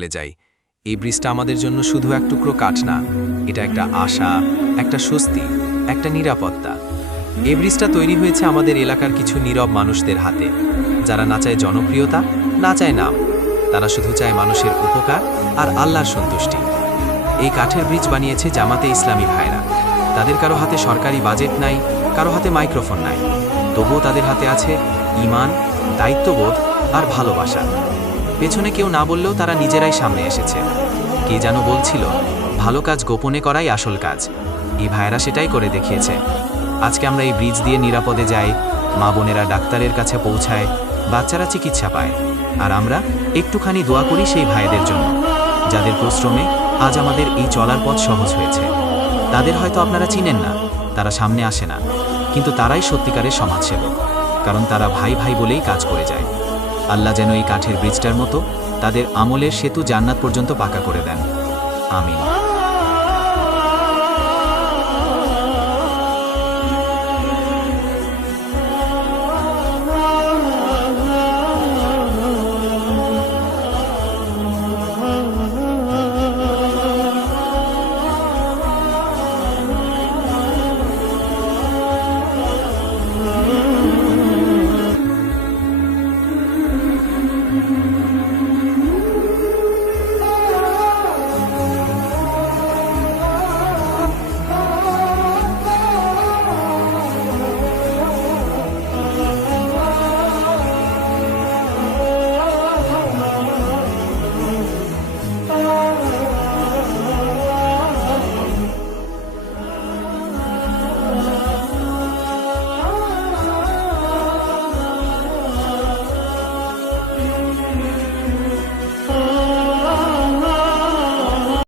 চলে যাই। এই ব্রিজটা আমাদের জন্য শুধু এক টুকরো কাঠ না, এটা একটা আশা, একটা স্বস্তি, একটা নিরাপত্তা। এই ব্রিজটা তৈরি হয়েছে আমাদের এলাকার কিছু নীরব মানুষদের হাতে, যারা না চায় জনপ্রিয়তা, না চায় নাম, তারা শুধু চায় মানুষের উপকার আর আল্লাহর সন্তুষ্টি। এই কাঠের ব্রিজ বানিয়েছে জামাতে ইসলামী ভাইরা। তাদের কারো হাতে সরকারি বাজেট নাই, কারো হাতে মাইক্রোফোন নাই, তবুও তাদের হাতে আছে ঈমান, দায়িত্ববোধ আর ভালোবাসা। পেছনে কেউ না বললেও তারা নিজেরাই সামনে এসেছে। কে যেন বলছিল, ভালো কাজ গোপনে করাই আসল কাজ। এই ভাইয়েরা সেটাই করে দেখিয়েছে। আজকে আমরা এই ব্রিজ দিয়ে নিরাপদে যাই, মা বোনেরা ডাক্তারের কাছে পৌঁছায়, বাচ্চারা চিকিৎসা পায়, আর আমরা একটুখানি দোয়া করি সেই ভাইদের জন্য, যাদের পরিশ্রমে আজ আমাদের এই চলার পথ সহজ হয়েছে। তাদের হয়তো আপনারা চিনেন না, তারা সামনে আসে না, কিন্তু তারাই সত্যিকারের সমাজসেবক, কারণ তারা ভাই ভাই বলেই কাজ করে যায়। আল্লাহ যেন এই কাঠের ব্রিজটার মতো তাদের আমলের সেতু জান্নাত পর্যন্ত পাকা করে দেন। আমিন।